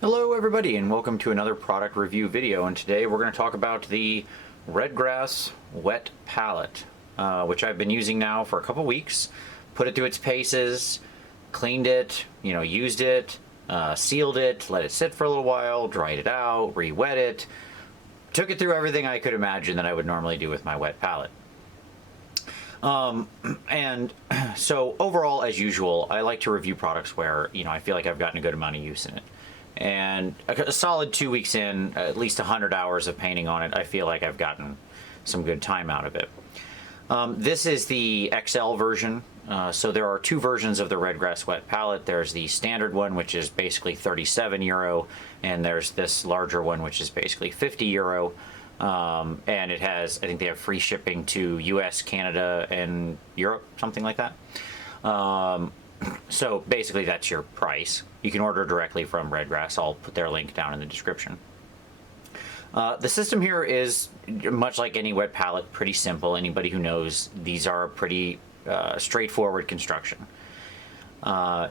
Hello everybody and welcome to another product review video, and today we're going to talk about the Redgrass Wet Palette, which I've been using now for a couple weeks. Put it through its paces, cleaned it, used it, sealed it, let it sit for a little while, dried it out, re-wet it, took it through everything I could imagine that I would normally do with my wet palette. And so overall, as usual, I like to review products where, I feel like I've gotten a good amount of use in it. And a solid 2 weeks in, at least 100 hours of painting on it, I feel like I've gotten some good time out of it. This is the XL version. So there are two versions of the Redgrass Wet Palette. There's the standard one, which is basically €37, and there's this larger one, which is basically €50. And it has, I think they have free shipping to US, Canada, and Europe, something like that. So basically that's your price. You can order directly from Redgrass. I'll put their link down in the description. The system here is much like any wet palette, pretty simple. Anybody who knows, these are pretty straightforward construction.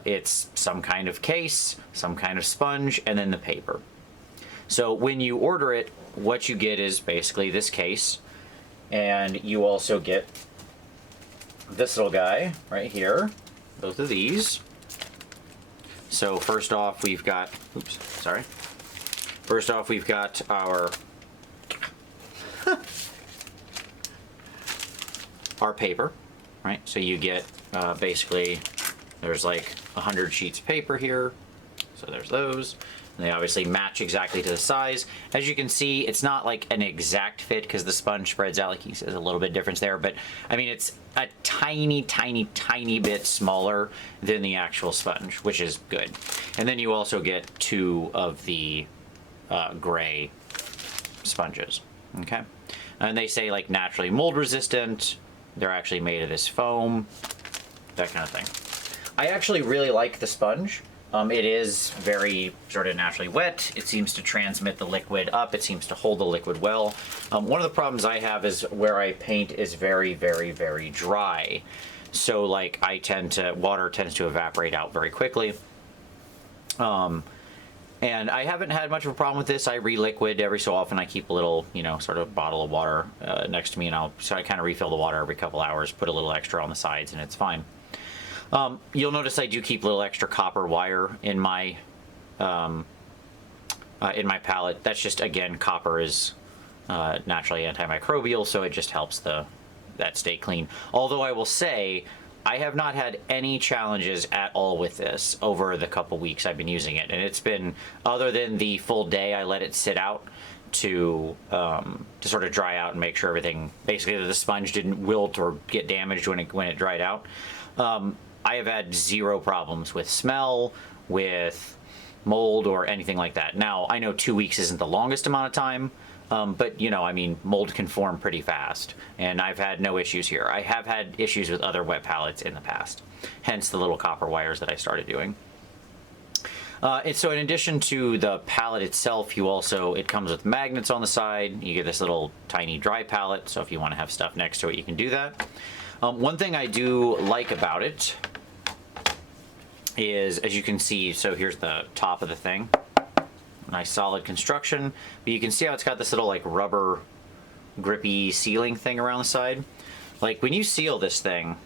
It's some kind of case, some kind of sponge, and then the paper. So when you order it, what you get is basically this case, and you also get this little guy right here, both of these. So first off we've got, first off we've got our our paper, right? So you get basically, there's like 100 sheets of paper here, so there's those. And they obviously match exactly to the size. As you can see, it's not like an exact fit because the sponge spreads out, like he says, a little bit difference there, but I mean it's a tiny bit smaller than the actual sponge, which is good. And then you also get two of the gray sponges, okay? And they say like naturally mold resistant. They're actually made of this foam, that kind of thing. I actually really like the sponge. It is very sort of naturally wet. It seems to transmit the liquid up. It seems to hold the liquid well. One of the problems I have is where I paint is very dry. So like water tends to evaporate out very quickly. And I haven't had much of a problem with this. I re-liquid every so often. I keep a little, sort of bottle of water next to me, and I kind of refill the water every couple hours, put a little extra on the sides, and it's fine. You'll notice I do keep a little extra copper wire in my palette. That's just, again, copper is naturally antimicrobial, so it just helps that stay clean. Although I will say, I have not had any challenges at all with this over the couple weeks I've been using it. And it's been, other than the full day I let it sit out to sort of dry out and make sure everything, basically the sponge didn't wilt or get damaged when it dried out. I have had zero problems with smell, with mold, or anything like that. Now, I know 2 weeks isn't the longest amount of time, but I mean, mold can form pretty fast, and I've had no issues here. I have had issues with other wet palettes in the past, hence the little copper wires that I started doing. And so in addition to the palette itself, it comes with magnets on the side. You get this little tiny dry palette, so if you want to have stuff next to it, you can do that. One thing I do like about it is, as you can see, so here's the top of the thing. Nice solid construction, but you can see how it's got this little like rubber grippy sealing thing around the side. Like when you seal this thing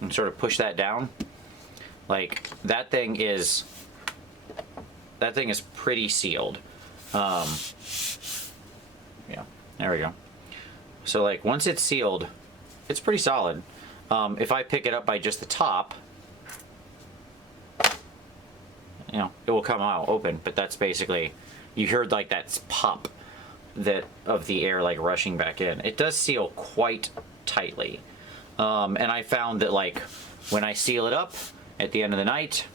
and sort of push that down, like that thing is pretty sealed. Yeah, there we go. So like once it's sealed, it's pretty solid. If I pick it up by just the top, it will come out open, but that's basically, you heard like that pop of the air like rushing back in. It does seal quite tightly. And I found that like when I seal it up at the end of the night,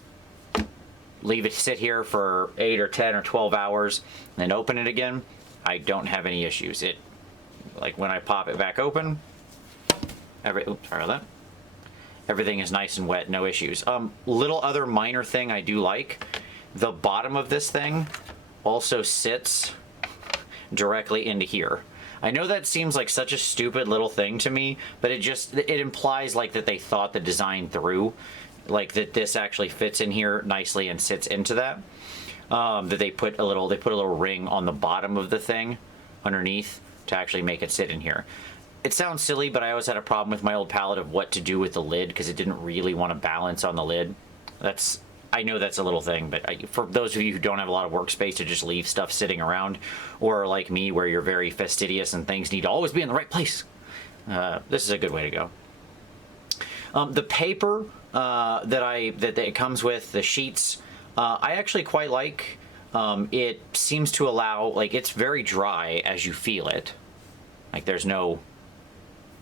leave it sit here for 8 or 10 or 12 hours, and then open it again, I don't have any issues. Like when I pop it back open, sorry about that. Everything is nice and wet, no issues. Little other minor thing I do like, the bottom of this thing also sits directly into here. I know that seems like such a stupid little thing to me, but it implies like that they thought the design through, like that this actually fits in here nicely and sits into that. That they put a little ring on the bottom of the thing underneath to actually make it sit in here. It sounds silly, but I always had a problem with my old palette of what to do with the lid because it didn't really want to balance on the lid. I know that's a little thing, but for those of you who don't have a lot of workspace to just leave stuff sitting around, or like me where you're very fastidious and things need to always be in the right place, this is a good way to go. The paper that it comes with, the sheets, I actually quite like. It seems to allow, like, it's very dry as you feel it. Like there's no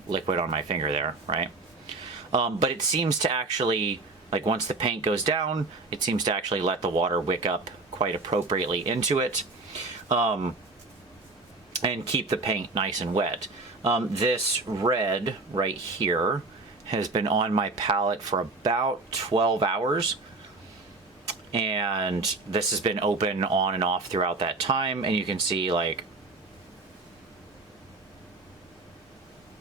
liquid on my finger there, right? But it seems to actually, like once the paint goes down, it seems to actually let the water wick up quite appropriately into it, and keep the paint nice and wet. This red right here has been on my palette for about 12 hours. And this has been open on and off throughout that time. And you can see like,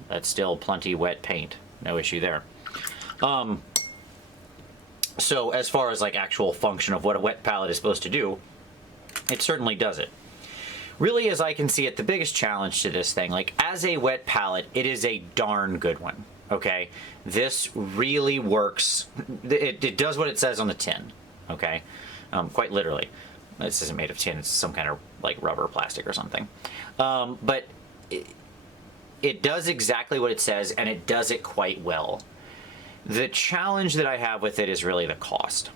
that's still plenty wet paint. No issue there. So as far as like actual function of what a wet palette is supposed to do, it certainly does it. Really, as I can see it, the biggest challenge to this thing, like as a wet palette, it is a darn good one. Okay, this really works. It does what it says on the tin. Okay, quite literally. This isn't made of tin, it's some kind of like rubber or plastic or something. But it does exactly what it says, and it does it quite well. The challenge that I have with it is really the cost.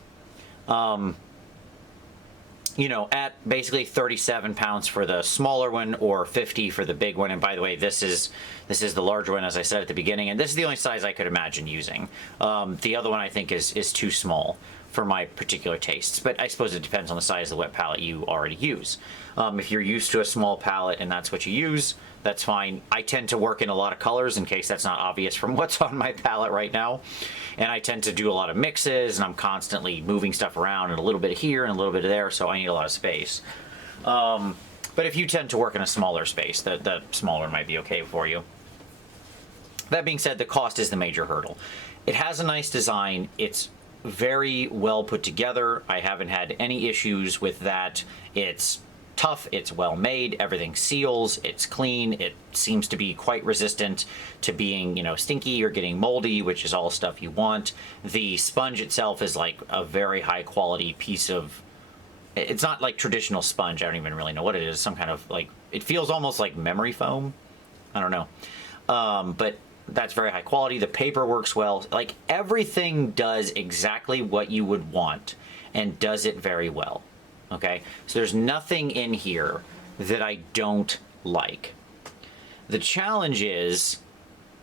You know, at basically 37 pounds for the smaller one or 50 for the big one. And by the way, this is the larger one, as I said at the beginning, and this is the only size I could imagine using. The other one I think is too small for my particular tastes, but I suppose it depends on the size of the wet palette you already use. If you're used to a small palette and that's what you use, that's fine. I tend to work in a lot of colors, in case that's not obvious from what's on my palette right now. And I tend to do a lot of mixes, and I'm constantly moving stuff around, and a little bit of here and a little bit of there, so I need a lot of space. But if you tend to work in a smaller space, the smaller might be okay for you. That being said, the cost is the major hurdle. It has a nice design. It's very well put together. I haven't had any issues with that. It's tough, it's well made, everything seals, it's clean, it seems to be quite resistant to being, you know, stinky or getting moldy, which is all stuff you want. The sponge itself is like a very high quality piece of, it's not like traditional sponge, I don't even really know what it is, some kind of like, it feels almost like memory foam, I don't know. But that's very high quality. The paper works well, like everything does exactly what you would want and does it very well. Okay, so there's nothing in here that I don't like. The challenge is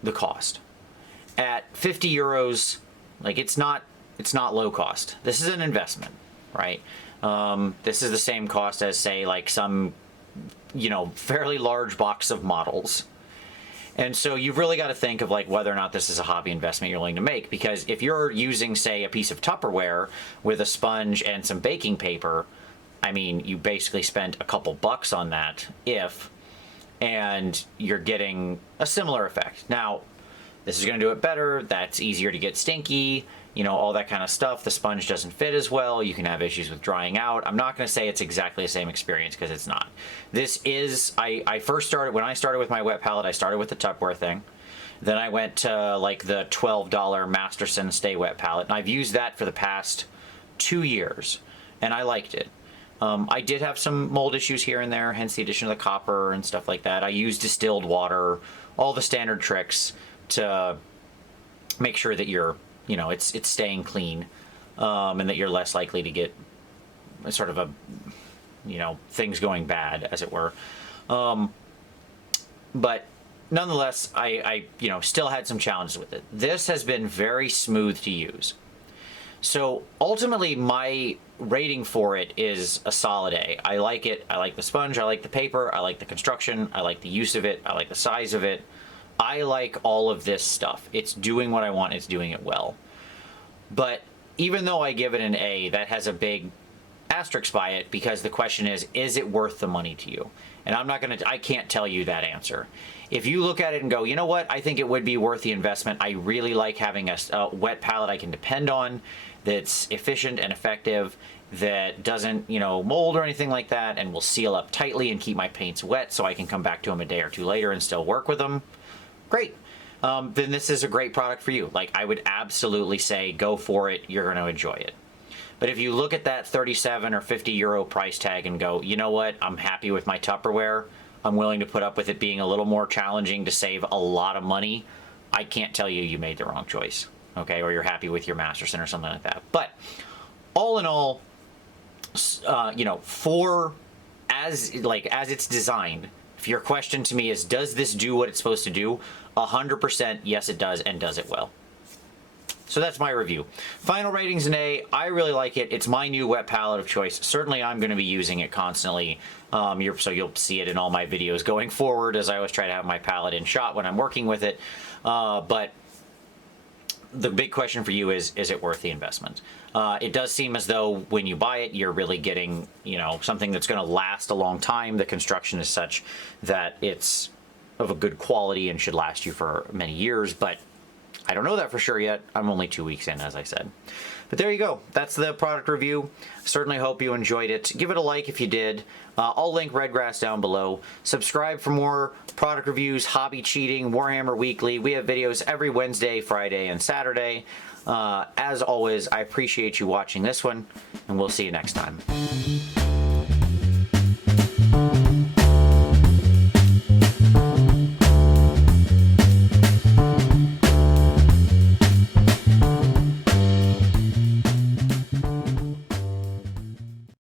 the cost. At 50 euros, like it's not low cost. This is an investment, right? This is the same cost as, say, like some, you know, fairly large box of models. And so you've really got to think of like whether or not this is a hobby investment you're willing to make, because if you're using, say, a piece of Tupperware with a sponge and some baking paper, I mean, you basically spent a couple bucks on that, and you're getting a similar effect. Now, this is going to do it better. That's easier to get stinky, you know, all that kind of stuff. The sponge doesn't fit as well. You can have issues with drying out. I'm not going to say it's exactly the same experience, because it's not. This is, I first started, when I started with my wet palette, I started with the Tupperware thing. Then I went to like the $12 Masterson Stay Wet palette, and I've used that for the past 2 years, and I liked it. I did have some mold issues here and there, hence the addition of the copper and stuff like that. I used distilled water, all the standard tricks to make sure that you're, you know, it's staying clean, and that you're less likely to get sort of a, you know, things going bad, as it were. But nonetheless, I you know, still had some challenges with it. This has been very smooth to use. So ultimately, my rating for it is a solid A. I like it. I like the sponge. I like the paper. I like the construction. I like the use of it. I like the size of it. I like all of this stuff. It's doing what I want. It's doing it well. But even though I give it an A, that has a big asterisk by it, because the question is it worth the money to you? And I can't tell you that answer. If you look at it and go, you know what, I think it would be worth the investment. I really like having a wet palette I can depend on, that's efficient and effective, that doesn't, mold or anything like that, and will seal up tightly and keep my paints wet so I can come back to them a day or two later and still work with them. Great. Then this is a great product for you. Like, I would absolutely say go for it. You're going to enjoy it. But if you look at that 37 or 50 euro price tag and go, you know what, I'm happy with my Tupperware, I'm willing to put up with it being a little more challenging to save a lot of money, I can't tell you made the wrong choice, okay? Or you're happy with your Masterson or something like that. But all in all, for as it's designed, if your question to me is, does this do what it's supposed to do? 100% yes, it does, and does it well. So that's my review. Final rating's an A. I really like it. It's my new wet palette of choice. Certainly I'm going to be using it constantly. So you'll see it in all my videos going forward, as I always try to have my palette in shot when I'm working with it. But the big question for you is it worth the investment? It does seem as though when you buy it, you're really getting, something that's going to last a long time. The construction is such that it's of a good quality and should last you for many years, but I don't know that for sure yet. I'm only 2 weeks in, as I said. But there you go. That's the product review. Certainly hope you enjoyed it. Give it a like if you did. I'll link Redgrass down below. Subscribe for more product reviews, hobby cheating, Warhammer Weekly. We have videos every Wednesday, Friday, and Saturday. As always, I appreciate you watching this one, and we'll see you next time.